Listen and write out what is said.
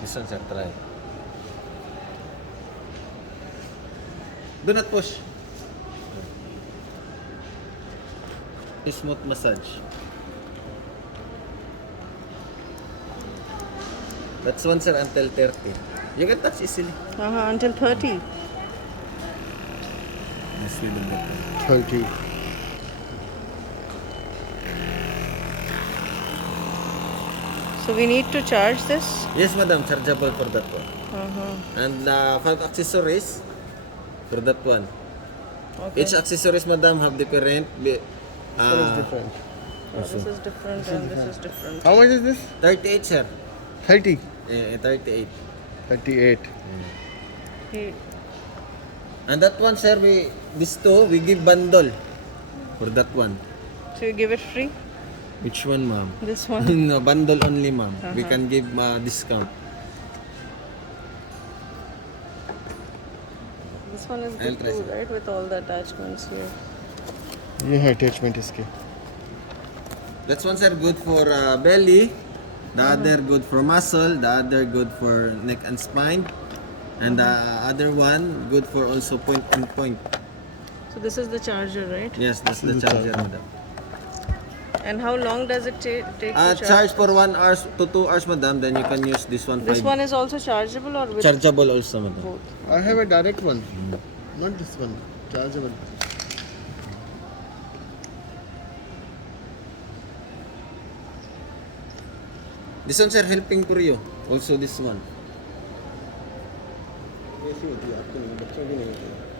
This one, sir, try. Do not push. Smooth massage. That's one, sir, until 30. You can touch easily. Until 30. Yes, we do that. 30. So we need to charge this? Yes, madam, chargeable for that one. And 5 accessories for that one. Okay. Each accessories, madam, have different. What is different? Oh, this is different and this is different. How much is this? 38, sir. 30. 38. 38. He- And that one, sir, this two, we give bundle for that one. So you give it free? Which one, ma'am? This one? No, bundle only, ma'am. We can give discount. This one is I'll good try, too, sir. right? With all the attachments here. ये है attachment इसके. That one's are good for belly, the other good for muscle, the other good for neck and spine, and the other one good for also point and point. So this is the charger, right? Yes, that's the charger, madam. And how long does it take to charge? Charge for 1 hour to 2 hours, madam. Then you can use this one. This 5. one is also chargeable or with Chargeable also, madam. both? I have a direct one. Not this one. Chargeable. This one's are helping for you. Also this one.